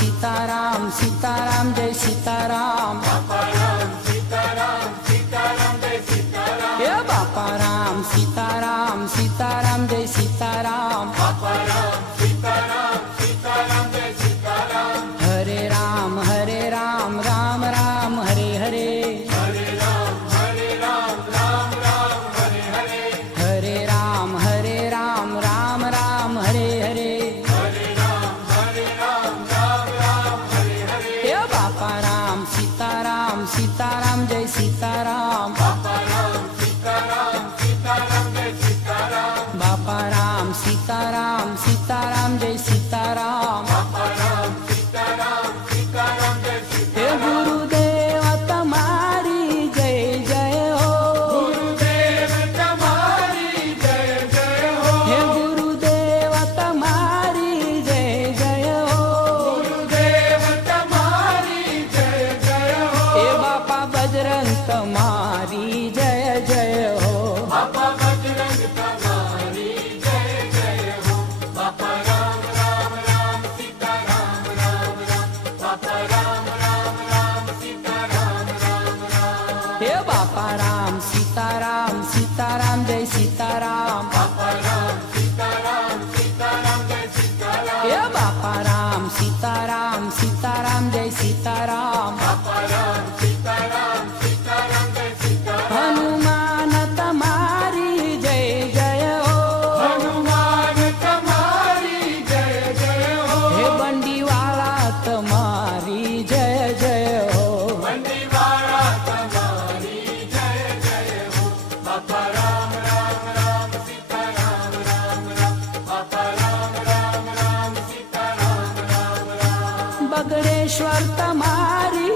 सीताराम सीताराम जय सीताराम बापा राम सीताराम सीताराम जय सीताराम हे बापा राम सीताराम सीताराम जय सीताराम बापा राम सीताराम सीताराम जय सीताराम हरे राम राम राम हरे हरे हरे राम राम राम हरे हरे हरे राम राम राम हरे हरे हरे राम राम राम हरे हरे हे बापा राम सीताराम सीताराम जय सीताराम बापा राम सीताराम सीताराम जय सीताराम बापा राम सीताराम सीताराम जय सीताराम बापा राम सीताराम सीताराम जय हे सीताराम गुरुदेव तुम्हारी जय जय हो गुरुदेव तुम्हारी जय जय हो हे गुरुदेव तुम्हारी जय जय हो गुरुदेव तुम्हारी जय जय हो हे बापा बजरंग तुम्हारी जय जय हो बापा बजरंग तुम्हारी जय जय हो बापा राम सीताराम राम बापा राम सीताराम राम हे बापा राम सीताराम सीताराम जय सीताराम बापा राम सीताराम सीताराम जय सीताराम हे बापा राम सीताराम सीताराम जय सीताराम बापा राम सीताराम सीताराम जय सीताराम हनुमान तुम्हारी जय जय हो हनुमान तुम्हारी जय जय हो हे बंडीवाला तुम्हारी जय जय हो बंदीवाला तुम्हारी जय जय हो बापा राम सीताराम राम बापा राम सीताराम राम बगड़ेश्वर तुम्हारी